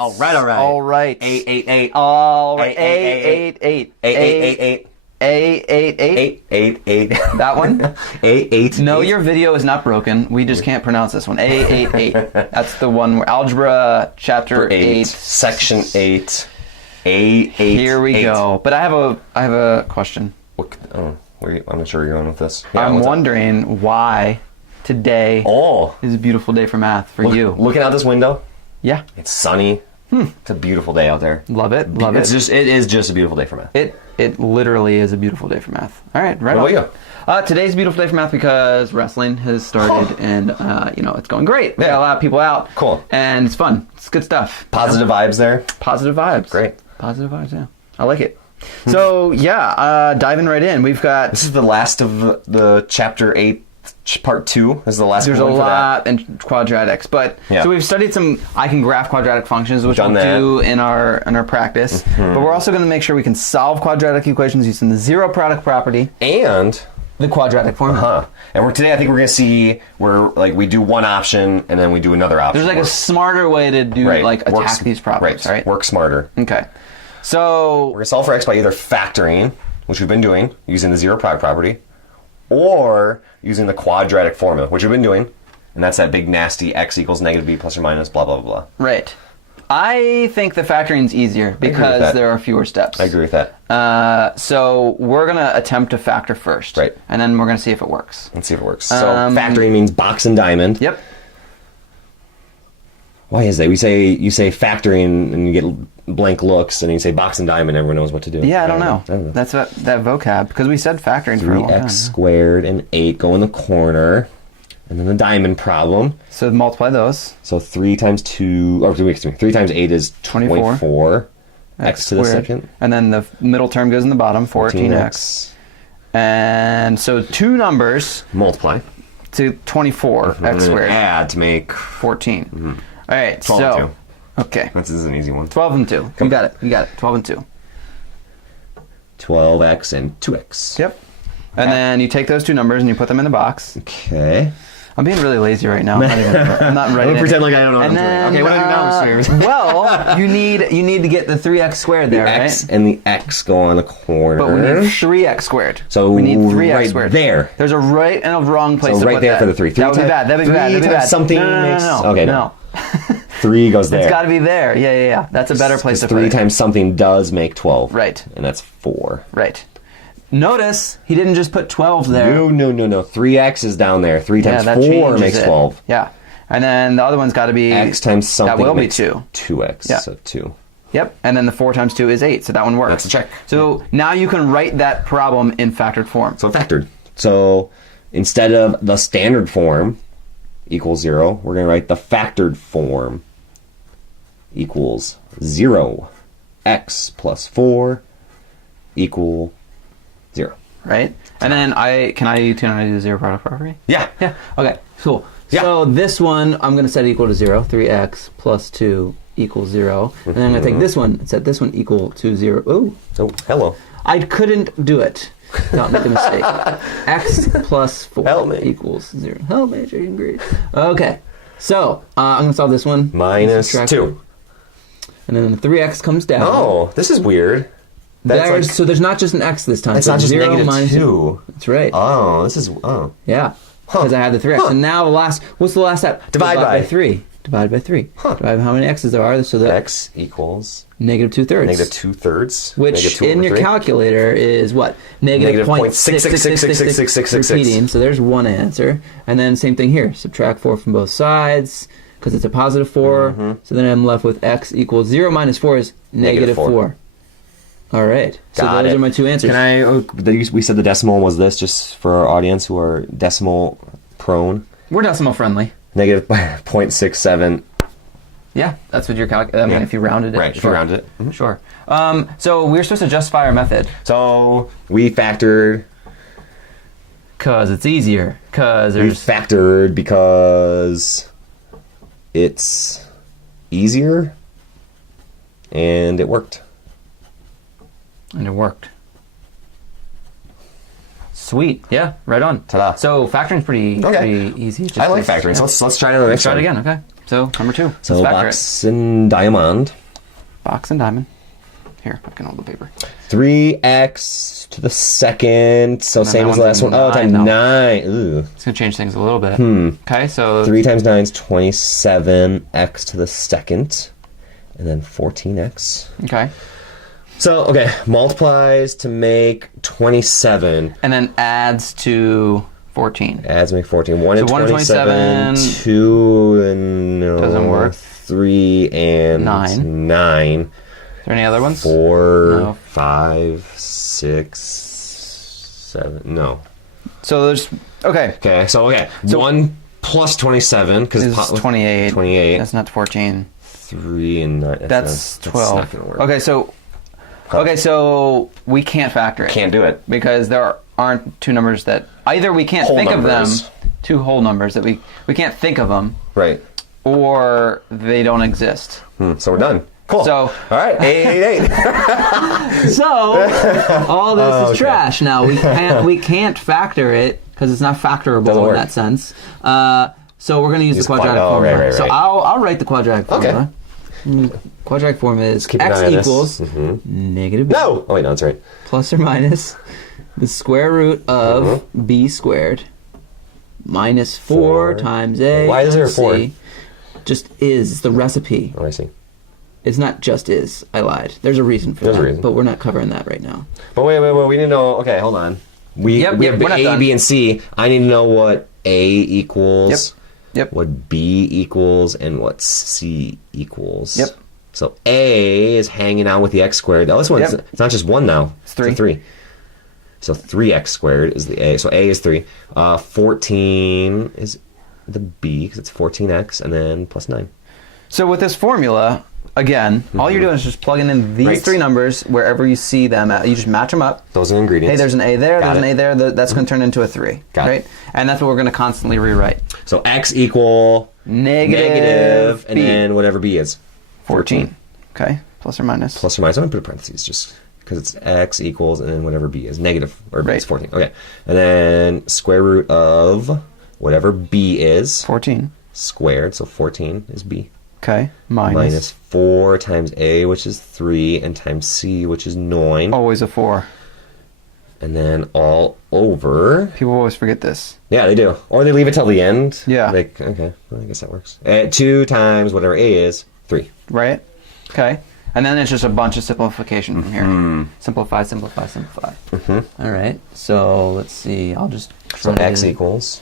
All right. All right. 888. All right. 888. 888. 888. 888. That one? 888. No, your video is not broken. We just can't pronounce this one. 888. That's the one where Algebra chapter 8. Section 8. 8. Here we go. But I have a question. I'm not sure where you're going with this. Yeah, I'm wondering why today is a beautiful day for math for you. Looking out this window. Yeah. It's sunny. It's a beautiful day out there. Love it. Love it. it. It is just a beautiful day for math. It literally is a beautiful day for math. All right, right on. What about you? Today's a beautiful day for math because wrestling has started and it's going great. We got a lot of people out. Cool. And it's fun. It's good stuff. Positive vibes there. Positive vibes. Great. Positive vibes, yeah. I like it. So, diving right in. We've got... This is the last of the chapter 8, part 2. This is the last one. There's a lot in quadratics. But, so we've studied some I can graph quadratic functions, which we'll do in our pactice. But we're also going to make sure we can solve quadratic equations using the zero product property. And... the quadratic formula. And today I think we're going to see where we do one option and then we do another option. There's a smarter way to do attack these problems, right? Work smarter. Okay. So we're going to solve for x by either factoring, which we've been doing using the zero product property, or using the quadratic formula, which we've been doing, and that's that big nasty x equals negative b plus or minus blah blah blah. Right. I think the factoring is easier because there are fewer steps. I agree with that. So we're going to attempt to factor first. Right. And then we're going to see if it works. Let's see if it works. So factoring means box and diamond. Yep. Why is that? You say factoring and you get blank looks, and you say box and diamond, everyone knows what to do. Yeah, I don't know. That's that vocab, because we said factoring for a long time. 3x squared and 8 go in the corner. And then the diamond problem. So multiply those. So 3 times 2, or 3 times 8 is 24. X to the second. And then the middle term goes in the bottom, 14x. And so two numbers. Multiply. To 24, x squared. Add to make 14. All right, 12 and 2. Okay. This is an easy one. 12 and 2. You got it. 12 and 2. 12x and 2x. Yep. And then you take those two numbers and you put them in the box. Okay. I'm being really lazy right now. I'm not writing. I'm pretend like I don't know what I'm doing. Okay, what do I do now? Well, you need to get the 3x squared there, the x right? And the x go on the corner. But we need 3x squared. So we need 3x squared. There. There's a right and a wrong place to put that. So right there for the 3. That would be bad. That'd be bad. Something No. Okay, no. 3 goes there. It's got to be there. Yeah. That's a better place to put it. 3 times something does make 12. Right. And that's 4. Right. Notice he didn't just put 12 there. No. 3x is down there. 3 times 4 makes 12. Yeah. And then the other one's got to be... x times something that will be 2. 2x. Yeah. So 2. Yep. And then the 4 times 2 is 8. So that one works. That's a check. So now you can write that problem in factored form. So factored. So instead of the standard form equals 0, we're going to write the factored form equals 0. X plus 4 equal 0. Right? And then can I do the zero product property? Yeah. Okay, cool. Yeah. So this one, I'm going to set equal to 0. 3x plus 2 equals 0. And then I'm going to take this one and set this one equal to 0. Ooh. Oh, hello. I couldn't do it. Don't make a mistake. X plus 4 equals 0. Help me, Jason Green. Okay. So, I'm going to solve this one. Minus 2. And then the 3x comes down. Oh, this is weird. So there's not just an x this time. It's not just 0 negative minus 2. That's right. Oh, this is... Yeah. Because I had the 3x. And now what's the last step? Divide by 3. Divide by 3. Divide by how many x's there are. So the x equals... negative 2/3. Negative 2/3. Which in your calculator is what? Negative 0.6666666. Repeating. So there's one answer. And then same thing here. Subtract 4 from both sides because it's a positive 4. So then I'm left with x equals 0 minus 4 is negative 4. All right. So those are my two answers. We said the decimal was this, just for our audience who are decimal prone. We're decimal friendly. Negative 0.67. Yeah, that's what you're calculating. I mean, if you rounded it. Right, if you rounded it. Sure. So we're supposed to justify our method. So we factored... Because it's easier. We factored because it's easier and it worked. And it worked. Sweet. Yeah, right on. Ta-da. So factoring's pretty easy. I like factoring, so let's try it again. Let's try it again, okay. So number 2. So Let's factor box and diamond. Box and diamond. Here, I can hold the paper. 3x to the second. So same as the last one. Oh, times 9. Ooh. It's going to change things a little bit. Okay, so 3 times 9 is 27. X to the second. And then 14x. Okay. So, okay. Multiplies to make 27. And then adds to 14. Adds to make 14. 1 So and 27. 2 and doesn't work. 3 and 9. Is there any other ones? 4, 5, 6, 7. No. So there's okay. So 1 plus 27 because it's 28. 28. That's not 14. 3 and 9. That's 12. That's not gonna work. Okay, so we can't factor it. Can't do it because there aren't two numbers that either we can't think of them, two whole numbers that we can't think of them, right? Or they don't exist. So we're done. Cool. So all right, 888. So all this is trash. Now we can't factor it because it's not factorable in that sense. So we're going to use the quadratic formula. Right. So I'll write the quadratic formula. Quadratic formula is x equals negative b. No! Oh wait, no, that's right. Plus or minus the square root of b squared minus 4 times a. Why is there a 4? C. Just is. It's the recipe. Oh, I see. It's not just is. I lied. There's a reason for that, but we're not covering that right now. But wait. We need to know. Okay, hold on. We have A, B, and C. I need to know what A equals. Yep. What B equals and what C equals. Yep. So A is hanging out with the x squared. The other one, it's not just 1 now. It's 3. It's 3. So 3x squared is the A. So A is 3. 14 is the B because it's 14x and then plus 9. So with this formula, again, all you're doing is just plugging in these 3 numbers wherever you see them at. You just match them up. Those are the ingredients. Hey, there's an A there, there's an A there. That's going to turn into a 3. Got right? it. And that's what we're going to constantly rewrite. So x equal negative and then whatever B is. 14. Okay. Plus or minus. Plus or minus. I'm going to put a parentheses just because it's x equals and then whatever B is. Negative or B is 14. Okay. And then square root of whatever B is. 14. Squared. So 14 is B. Okay. Minus 4 times A, which is 3, and times C, which is 9. Always a 4. And then all over. People always forget this. Yeah, they do. Or they leave it till the end. Yeah. Like, okay, well, I guess that works. 2 times whatever A is, 3. Right? Okay. And then it's just a bunch of simplification from here. Simplify. All right. So let's see. I'll just. So x equals.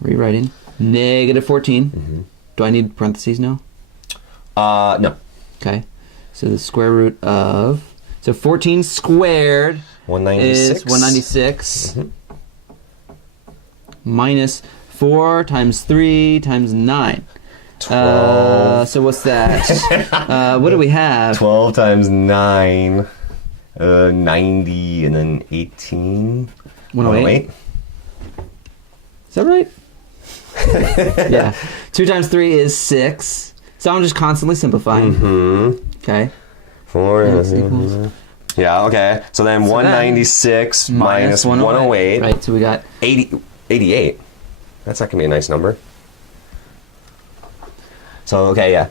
Rewriting. Negative 14. Do I need parentheses now? No. Okay. So the square root of. So 14 squared 196. is 196. Minus 4 times 3 times 9. 12. So what's that? What do we have? 12 times 9. 90 and then 18. 108. Is that right? Yeah. 2 times 3 is 6. So I'm just constantly simplifying. Okay. 4 equals. Yeah, okay. So then 196 minus 108. Right, so we got 88. That's not going to be a nice number. So, okay, yeah.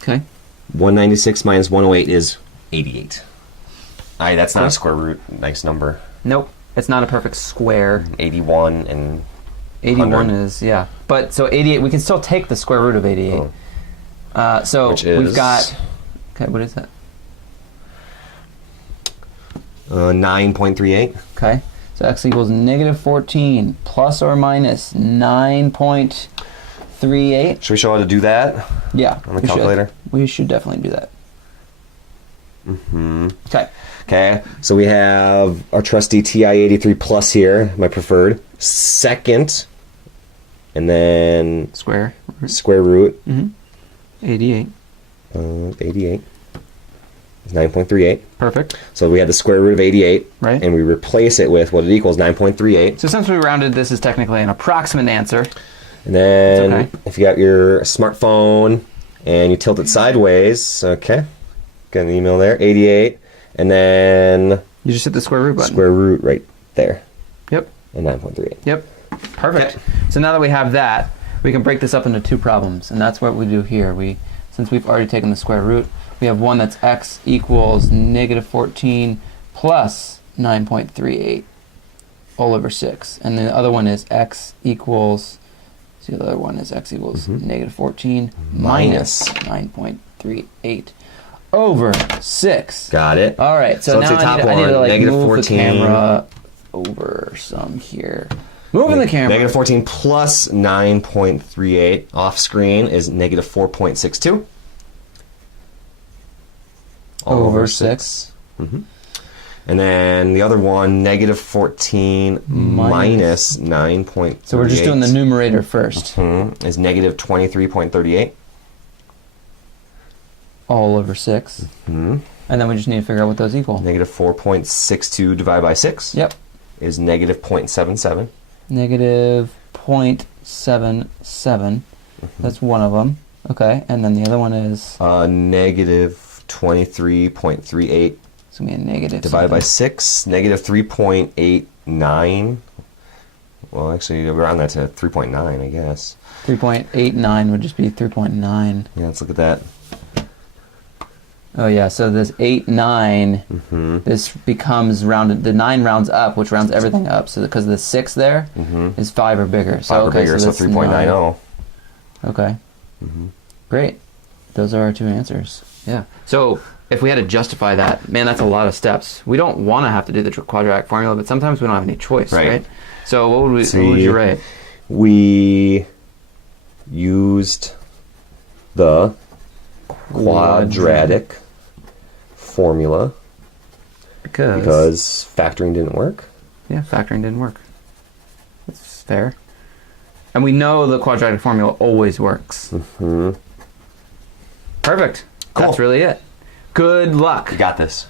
Okay. 196 minus 108 is 88. That's not a square root. Nice number. Nope. It's not a perfect square. 81 and 81 100. is, yeah. But, so 88, we can still take the square root of 88. So which is, we've got, okay, what is that? 9.38. Okay. So x equals negative 14 plus or minus 9.38. Should we show how to do that? Yeah. On the calculator? We should definitely do that. Okay. Okay, so we have our trusty TI-83 plus here, my preferred. Second, and then Square root. 88. 88 is 9.38. Perfect. So we have the square root of 88, right? And we replace it with what it equals, 9.38. So since we rounded, this is technically an approximate answer. And then if you got your smartphone and you tilt it sideways, okay, got an email there, 88, and then you just hit the square root button. Square root right there. Yep. And 9.38. Yep. Perfect. Okay. So now that we have that, we can break this up into 2 problems, and that's what we do here. Since we've already taken the square root, we have one that's x equals negative 14 plus 9.38 all over 6. And the other one is x equals, see the other one is x equals negative 14 minus 9.38 over 6. Got it. All right, so let's now say top I need to like negative move 14. the camera over some here. Moving the camera. Negative 14 plus 9.38 off screen is negative 4.62. Over 6. And then the other one, negative 14 minus 9.38. So we're just doing the numerator first. Is negative 23.38. All over 6. And then we just need to figure out what those equal. Negative 4.62 divided by 6. Yep. Is negative 0.77. Negative 0.77. That's one of them. Okay, and then the other one is? Negative 23.38. It's going to be a negative divided by 6. Negative 3.89. Well, actually, round that to 3.9, I guess. 3.89 would just be 3.9. Yeah, let's look at that. Oh yeah, so this 8, 9, this becomes rounded, the 9 rounds up, which rounds everything up. So because the 6 there is 5 or bigger. So 5 or bigger, so 3.90. Okay. Great. Those are our 2 answers. Yeah. So if we had to justify that, man, that's a lot of steps. We don't want to have to do the quadratic formula, but sometimes we don't have any choice, right? So what would you write? We used the quadratic formula because factoring didn't work. Yeah, factoring didn't work. That's fair. And we know the quadratic formula always works. Perfect. Cool. That's really it. Good luck. You got this.